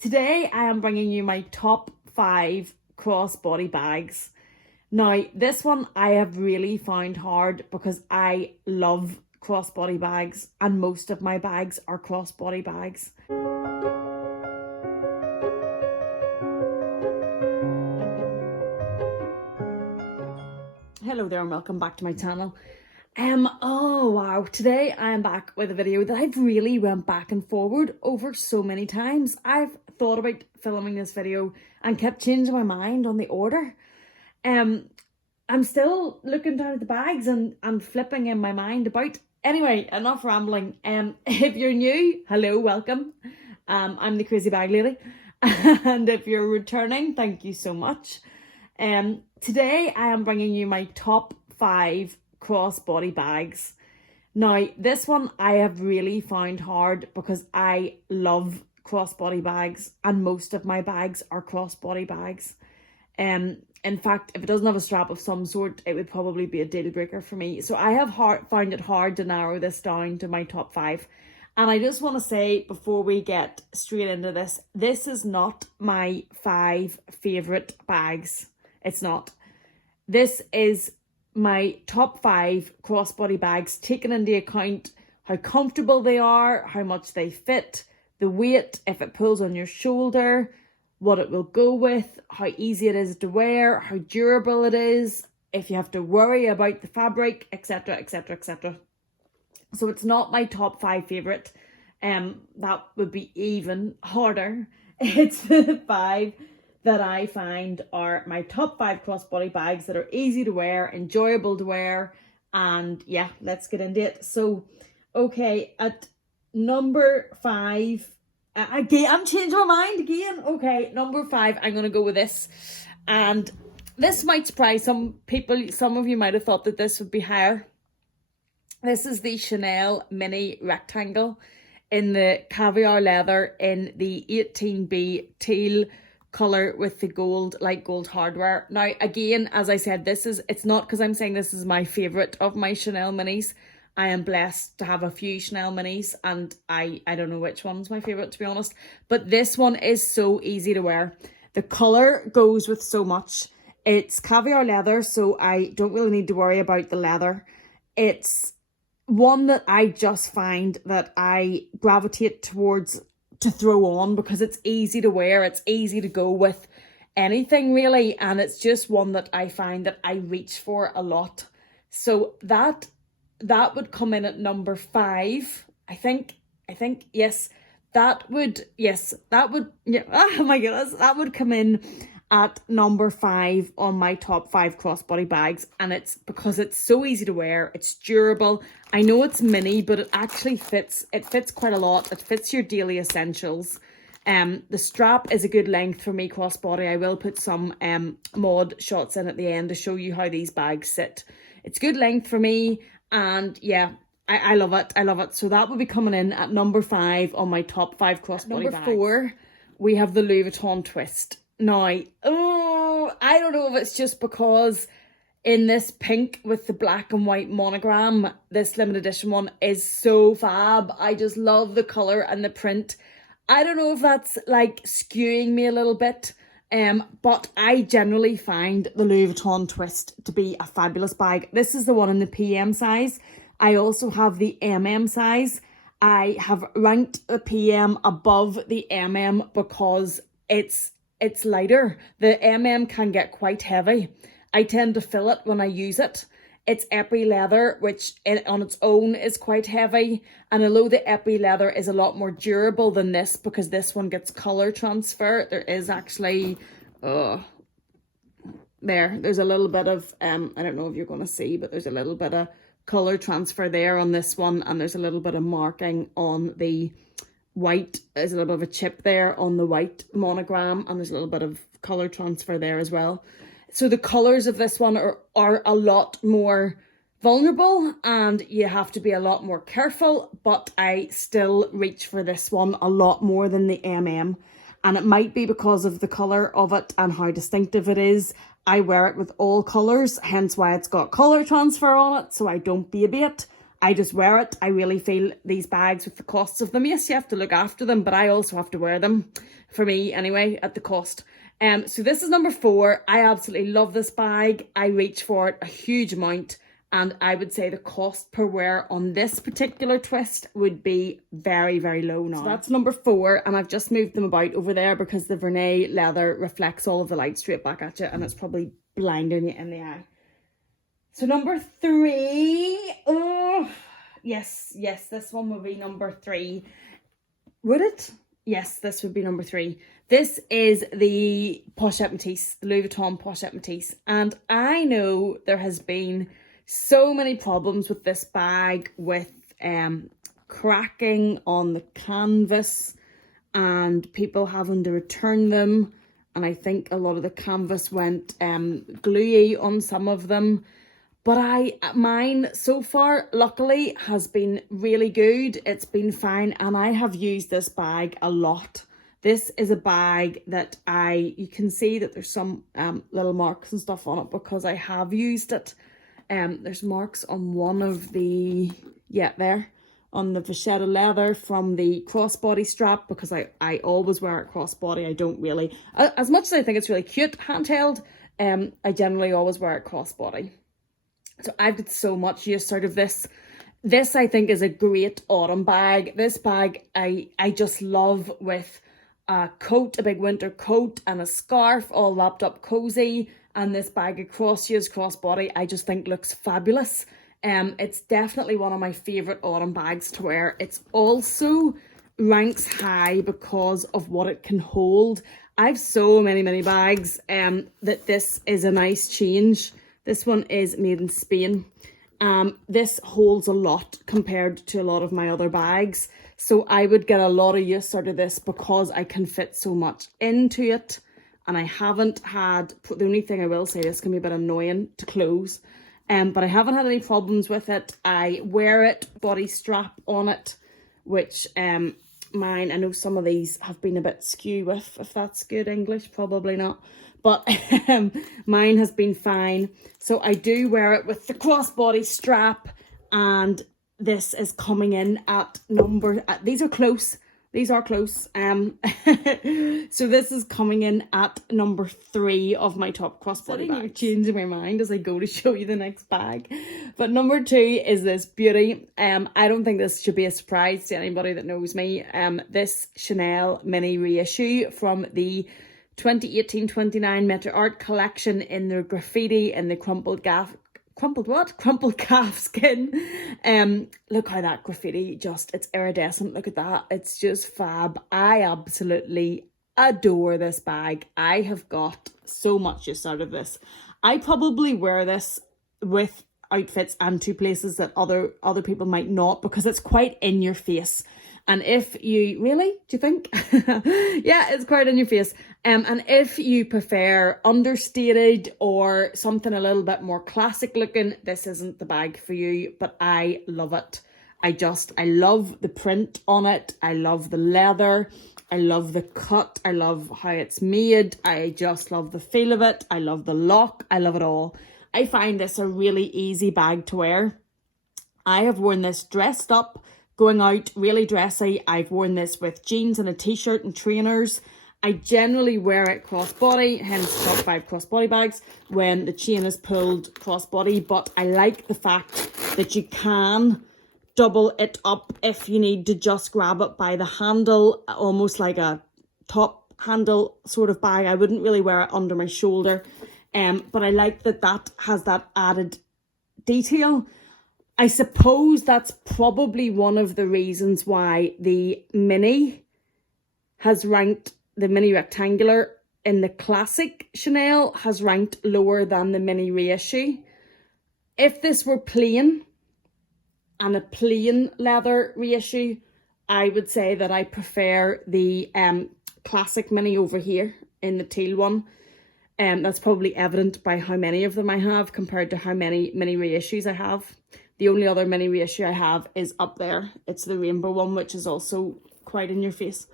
Today I am bringing you my top 5 crossbody bags. Now this one I have really found hard because I love crossbody bags and most of my bags are crossbody bags. Hello there and welcome back to my channel. Oh wow, today I am back with a video that I've really went back and forward over so many times. I've thought about filming this video and kept changing my mind on the order. I'm still looking down at the bags and flipping in my mind about. Anyway, enough rambling. If you're new, hello, welcome. I'm the crazy bag lady. And if you're returning, thank you so much. Today I am bringing you my top 5 crossbody bags. Now this one I have really found hard because I love crossbody bags and most of my bags are crossbody bags. In fact, if it doesn't have a strap of some sort, it would probably be a deal breaker for me. So I have found it hard to narrow this down to my top 5. And I just want to say before we get straight into this, this is not my 5 favourite bags. It's not. This is my top 5 crossbody bags, taking into account how comfortable they are, how much they fit, the weight, if it pulls on your shoulder, what it will go with, how easy it is to wear, how durable it is, if you have to worry about the fabric, etc, etc, etc. So it's not my top 5 favourite. That would be even harder. It's the 5 that I find are my top 5 crossbody bags that are easy to wear, enjoyable to wear, and yeah, let's get into it. So, okay, at number 5, again, I'm changing my mind again. Okay, number 5, I'm going to go with this. And this might surprise some people. Some of you might have thought that this would be higher. This is the Chanel mini rectangle in the caviar leather in the 18B teal colour with the gold, light gold hardware. Now again, as I said, it's not because I'm saying this is my favourite of my Chanel minis. I am blessed to have a few Chanel minis and I don't know which one's my favourite, to be honest, but this one is so easy to wear. The colour goes with so much. It's caviar leather, so I don't really need to worry about the leather. It's one that I just find that I gravitate towards to throw on because it's easy to wear, it's easy to go with anything really, and it's just one that I find that I reach for a lot. So that would come in at number 5. I think yes, that would yeah, oh my goodness, that would come in at number 5 on my top 5 crossbody bags, and it's because it's so easy to wear, it's durable. I know it's mini, but it actually fits. It fits quite a lot. It fits your daily essentials. The strap is a good length for me crossbody. I will put some mod shots in at the end to show you how these bags sit. It's good length for me, and yeah, I love it. I love it. So that will be coming in at number 5 on my top 5 crossbody bags. Number 4, we have the Louis Vuitton twist. Now, I don't know if it's just because in this pink with the black and white monogram, this limited edition one is so fab. I just love the colour and the print. I don't know if that's like skewing me a little bit, but I generally find the Louis Vuitton twist to be a fabulous bag. This is the one in the PM size. I also have the MM size. I have ranked the PM above the MM because it's lighter. The MM can get quite heavy. I tend to feel it when I use it. It's épris leather, which on its own is quite heavy. And although the épris leather is a lot more durable than this because this one gets colour transfer, there is actually, there's a little bit of, I don't know if you're going to see, but there's a little bit of colour transfer there on this one. And there's a little bit of marking on the white. There's a little bit of a chip there on the white monogram, and there's a little bit of colour transfer there as well. So the colours of this one are a lot more vulnerable and you have to be a lot more careful, but I still reach for this one a lot more than the MM. And it might be because of the colour of it and how distinctive it is. I wear it with all colours, hence why it's got colour transfer on it, so I don't be a bait. I just wear it. I really feel these bags with the costs of them, yes, you have to look after them, but I also have to wear them. for me anyway, at the cost. So this is number 4. I absolutely love this bag. I reach for it a huge amount, and I would say the cost per wear on this particular twist would be very, very low now. So that's number 4, and I've just moved them about over there because the vernet leather reflects all of the light straight back at you, and it's probably blinding you in the eye. So number 3, oh, yes, this one would be number 3. Would it? Yes, this would be number 3. This is the Pochettemetis, the Louis Vuitton Pochettemetis. And I know there has been so many problems with this bag, with cracking on the canvas and people having to return them. And I think a lot of the canvas went gluey on some of them. But mine so far, luckily, has been really good. It's been fine, and I have used this bag a lot. This is a bag that you can see that there's some little marks and stuff on it because I have used it. There's marks on one of the, there, on the Pochette leather from the crossbody strap, because I always wear it crossbody. I don't really, as much as I think it's really cute handheld, I generally always wear it crossbody. So I've got so much use out of this. This, I think, is a great autumn bag. This bag I just love, with a coat, a big winter coat and a scarf, all wrapped up cozy. And this bag across you is crossbody, I just think looks fabulous. It's definitely one of my favourite autumn bags to wear. It's also ranks high because of what it can hold. I've so many bags that this is a nice change. This one is made in Spain. This holds a lot compared to a lot of my other bags. So I would get a lot of use out of this because I can fit so much into it. And I haven't had, the only thing I will say, this can be a bit annoying to close. But I haven't had any problems with it. I wear it, body strap on it, which mine, I know some of these have been a bit skew with, if that's good English, probably not. But mine has been fine. So I do wear it with the crossbody strap, and this is coming in at these are close. These are close. So this is coming in at number 3 of my top crossbody bags. You're changing my mind as I go to show you the next bag. But number 2 is this beauty. I don't think this should be a surprise to anybody that knows me. This Chanel mini reissue from the 2018-29 Meta Art collection in the graffiti and the crumpled calf skin. Look how that graffiti it's iridescent. Look at that. It's just fab. I absolutely adore this bag. I have got so much use out of this. I probably wear this with outfits and to places that other people might not, because it's quite in your face. And if you, really, do you think? Yeah, it's quite in your face. And if you prefer understated or something a little bit more classic looking, this isn't the bag for you, but I love it. I love the print on it. I love the leather. I love the cut. I love how it's made. I just love the feel of it. I love the lock. I love it all. I find this a really easy bag to wear. I have worn this dressed up, going out, really dressy. I've worn this with jeans and a t-shirt and trainers. I generally wear it crossbody, hence top 5 crossbody bags, when the chain is pulled crossbody. But I like the fact that you can double it up if you need to just grab it by the handle, almost like a top handle sort of bag. I wouldn't really wear it under my shoulder. But I like that has that added detail. I suppose that's probably one of the reasons why the mini has ranked, the mini rectangular in the classic Chanel has ranked lower than the mini reissue. If this were plain and a plain leather reissue, I would say that I prefer the classic mini over here in the teal one. That's probably evident by how many of them I have compared to how many mini reissues I have. The only other mini reissue I have is up there. It's the rainbow one, which is also quite in your face.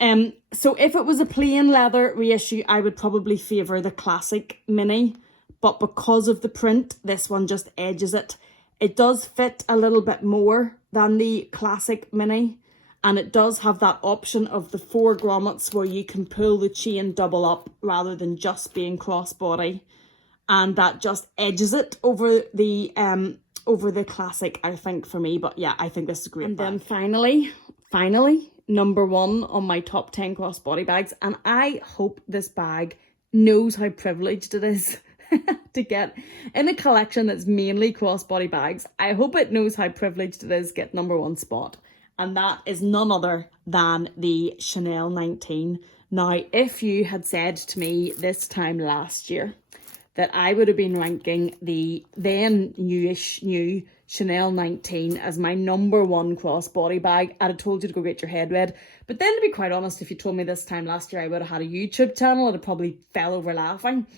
So if it was a plain leather reissue, I would probably favour the classic mini. But because of the print, this one just edges it. It does fit a little bit more than the classic mini. And it does have that option of the 4 grommets where you can pull the chain double up rather than just being crossbody. And that just edges it over the classic, I think, for me. But yeah, I think this is a great bag. Then finally, number 1 on my top 10 crossbody bags. And I hope this bag knows how privileged it is to get in a collection that's mainly crossbody bags. I hope it knows how privileged it is to get number 1 spot. And that is none other than the Chanel 19. Now, if you had said to me this time last year that I would have been ranking the then newish new Chanel 19 as my number 1 crossbody bag, I'd have told you to go get your head read. But then, to be quite honest, if you told me this time last year I would have had a YouTube channel, I'd have probably fell over laughing.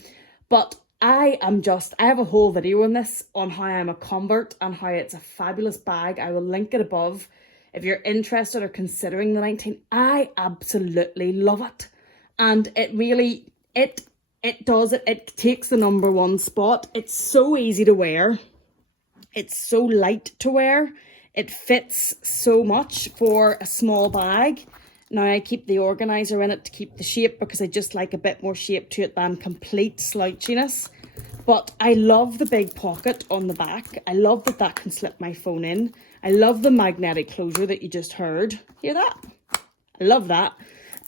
But I have a whole video on this, on how I'm a convert and how it's a fabulous bag. I will link it above. If you're interested or considering the 19, I absolutely love it. And it really, it takes the number 1 spot. It's so easy to wear. It's so light to wear. It fits so much for a small bag. Now I keep the organizer in it to keep the shape because I just like a bit more shape to it than complete slouchiness. But I love the big pocket on the back. I love that can slip my phone in. I love the magnetic closure that you just heard. Hear that? I love that.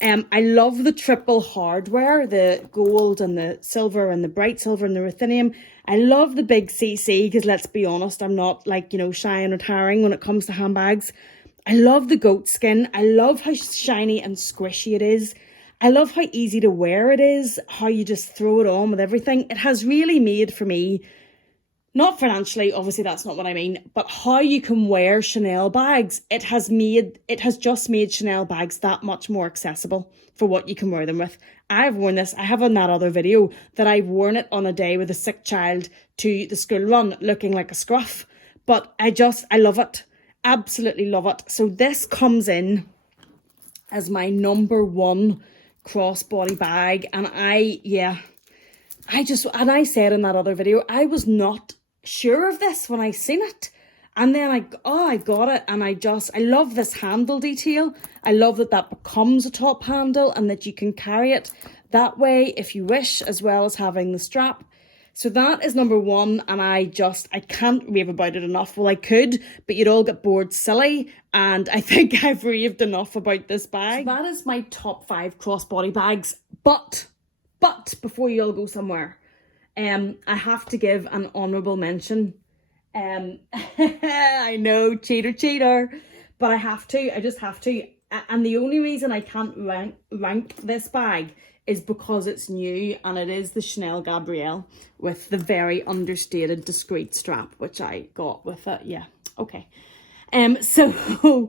I love the triple hardware, the gold and the silver and the bright silver and the ruthenium. I love the big CC because, let's be honest, I'm not like, shy and retiring when it comes to handbags. I love the goat skin. I love how shiny and squishy it is. I love how easy to wear it is, how you just throw it on with everything. It has really made for me, not financially, obviously that's not what I mean, but how you can wear Chanel bags. It has just made Chanel bags that much more accessible for what you can wear them with. I've worn this, I have in that other video that I've worn it on a day with a sick child to the school run looking like a scruff. But I love it. Absolutely love it. So this comes in as my number 1 crossbody bag. And I said in that other video, I was not sure of this when I seen it, and then I got it, and I love this handle detail. I love that becomes a top handle and that you can carry it that way if you wish, as well as having the strap. So that is number 1, and I can't rave about it enough. Well, I could, but you'd all get bored silly, and I think I've raved enough about this bag. So that is my top 5 crossbody bags, but before you all go somewhere, I have to give an honourable mention. I know, cheater, but I just have to. And the only reason I can't rank this bag is because it's new, and it is the chanelgabrielle with the very understated discreet strap, which I got with it. Yeah, okay. So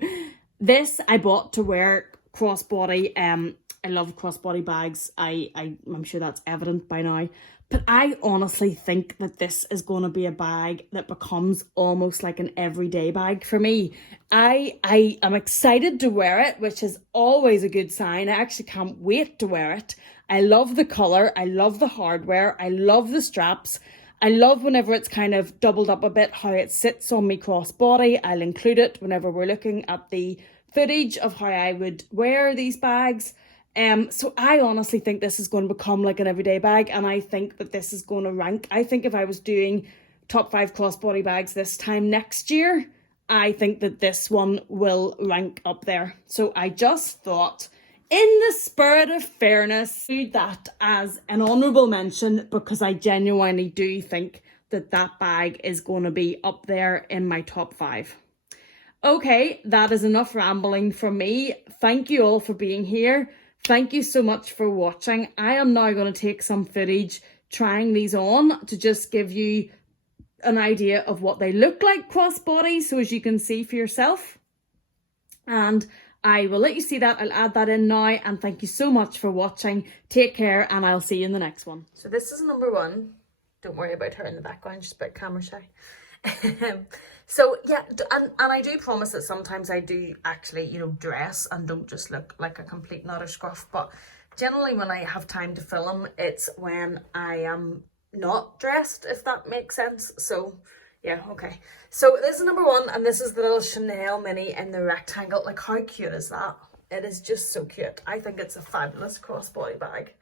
this I bought to wear crossbody. I love crossbody bags. I'm sure that's evident by now. But I honestly think that this is going to be a bag that becomes almost like an everyday bag for me. I am excited to wear it, which is always a good sign. I actually can't wait to wear it. I love the colour. I love the hardware. I love the straps. I love whenever it's kind of doubled up a bit, how it sits on me crossbody. I'll include it whenever we're looking at the footage of how I would wear these bags. So I honestly think this is going to become like an everyday bag, and I think that this is going to rank. I think if I was doing top 5 crossbody bags this time next year, I think that this one will rank up there. So I just thought, in the spirit of fairness, do that as an honourable mention, because I genuinely do think that that bag is going to be up there in my top 5. Okay, that is enough rambling from me. Thank you all for being here. Thank you so much for watching. I am now going to take some footage trying these on to just give you an idea of what they look like crossbody, so as you can see for yourself. And I will let you see that. I'll add that in now. And thank you so much for watching. Take care, and I'll see you in the next one. So this is number 1. Don't worry about her in the background, just a bit camera shy. So yeah, and I do promise that sometimes I do actually, dress and don't just look like a complete and utter scruff. But generally when I have time to film, it's when I am not dressed, if that makes sense. So Yeah, okay. So this is number 1, and this is the little Chanel mini in the rectangle. Like, how cute is that? It is just so cute. I think it's a fabulous crossbody bag.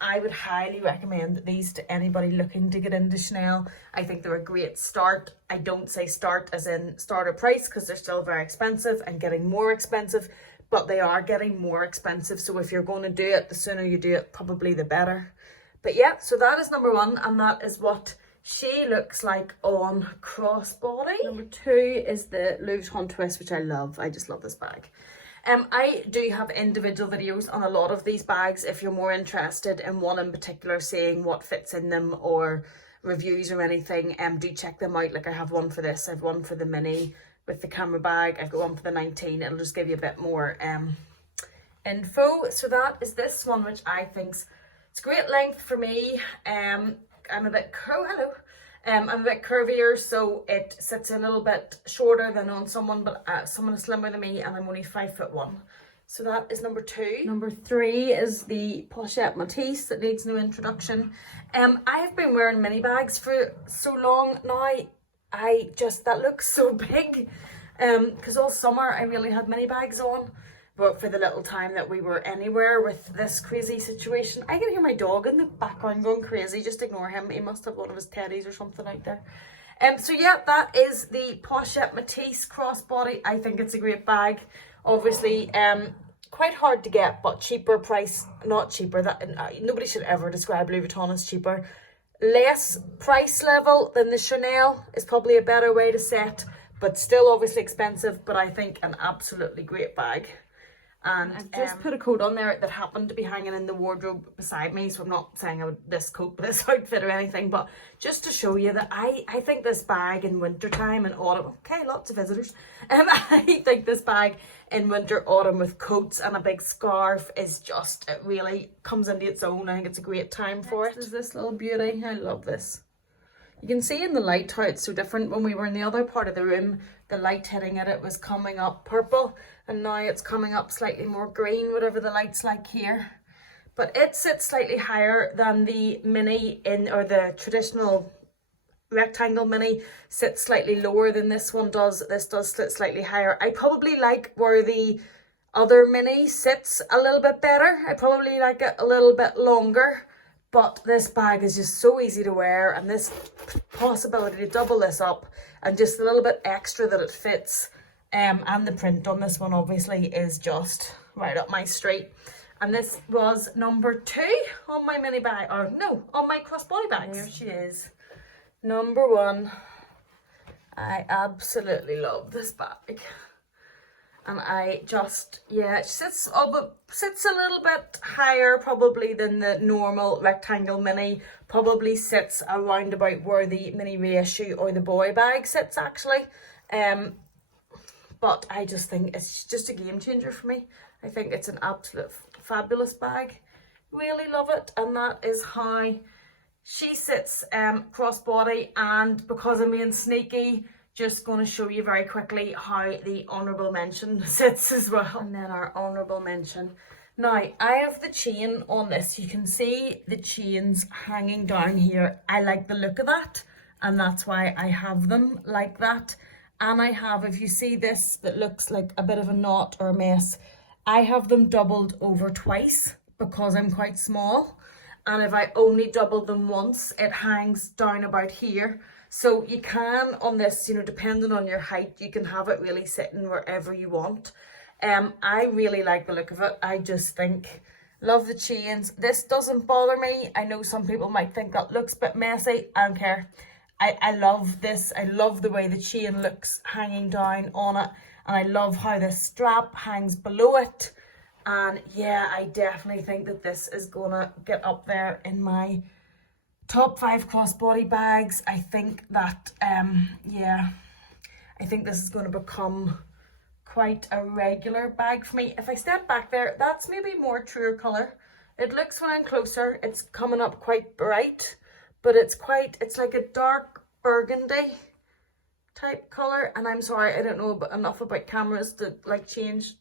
I would highly recommend these to anybody looking to get into Chanel. I think they're a great start. I don't say start as in starter price, because they're still very expensive and getting more expensive, but they are getting more expensive. So if you're going to do it, the sooner you do it, probably the better. But yeah, so that is number 1, and that is what she looks like on crossbody. Number 2 is the Louisvuitton twist, which I love. I just love this bag. I do have individual videos on a lot of these bags. If you're more interested in one in particular, seeing what fits in them or reviews or anything, do check them out. Like, I have one for this, I have one for the mini with the camera bag, I've got one for the 19. It'll just give you a bit more info. So that is this one, which I think's it's great length for me. I'm a bit I'm a bit curvier, so it sits a little bit shorter than on someone, but someone is slimmer than me, and I'm only 5'1". So that is number 2. Number 3 is the Pochettemetis that needs no introduction. I've been wearing mini bags for so long now. That looks so big. Because all summer I really had mini bags on. But for the little time that we were anywhere with this crazy situation, I can hear my dog in the background going crazy. Just ignore him. He must have one of his teddies or something out there. So yeah, that is the Pochettemetis crossbody. I think it's a great bag. Obviously, quite hard to get, but cheaper price, not cheaper. Nobody should ever describe Louis Vuitton as cheaper. Less price level than the Chanel is probably a better way to set, but still obviously expensive, but I think an absolutely great bag. And I've just put a coat on there that happened to be hanging in the wardrobe beside me, so I'm not saying I would this coat with this outfit or anything, but just to show you that I think this bag in winter time and autumn, okay, lots of visitors, I think this bag in winter, autumn with coats and a big scarf is just, it really comes into its own. I think it's a great time for it. Is this little beauty. I love this. You can see in the light how it's so different. When we were in the other part of the room, the light hitting it was coming up purple, and now it's coming up slightly more green, whatever the light's like here. But it sits slightly higher than the mini or the traditional rectangle mini sits slightly lower than this one does. This does sit slightly higher. I probably like where the other mini sits a little bit better. I probably like it a little bit longer. But this bag is just so easy to wear, and this possibility to double this up and just a little bit extra that it fits, and the print on this one obviously is just right up my street. And this was number 2 on my mini bag, or no, on my crossbody bags. Here she is, number 1. I absolutely love this bag. And I just, yeah, it sits a little bit higher probably than the normal rectangle mini. Probably sits around about where the mini reissue or the boy bag sits actually. But I just think it's just a game changer for me. I think it's an absolute fabulous bag. Really love it. And that is how she sits crossbody. And because I'm being sneaky, just going to show you very quickly how the honourable mention sits as well. And then our honourable mention. Now, I have the chain on this. You can see the chains hanging down here. I like the look of that, and that's why I have them like that. And I have, if you see this that looks like a bit of a knot or a mess, I have them doubled over twice because I'm quite small. And if I only double them once, it hangs down about here. So you can, on this, you know, depending on your height, you can have it really sitting wherever you want. I really like the look of it. I just think, love the chains. This doesn't bother me. I know some people might think that looks a bit messy. I don't care. I love this. I love the way the chain looks hanging down on it. And I love how the strap hangs below it. And yeah, I definitely think that this is going to get up there in my top 5 crossbody bags. I think that, yeah, I think this is going to become quite a regular bag for me. If I step back there, that's maybe more truer colour. It looks when I'm closer, it's coming up quite bright, but it's like a dark burgundy type colour. And I'm sorry, I don't know enough about cameras to like change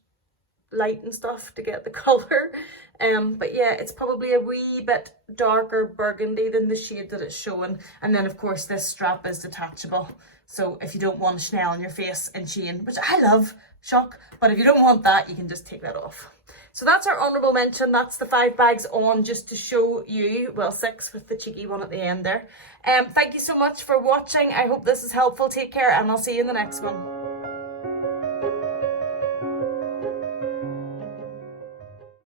light and stuff to get the colour. But yeah, it's probably a wee bit darker burgundy than the shade that it's showing. And then of course this strap is detachable. So if you don't want Chanel on your face and chain, which I love, shock, but if you don't want that, you can just take that off. So that's our honourable mention. That's the 5 bags on, just to show you, well, 6 with the cheeky one at the end there. Thank you so much for watching. I hope this is helpful. Take care and I'll see you in the next one.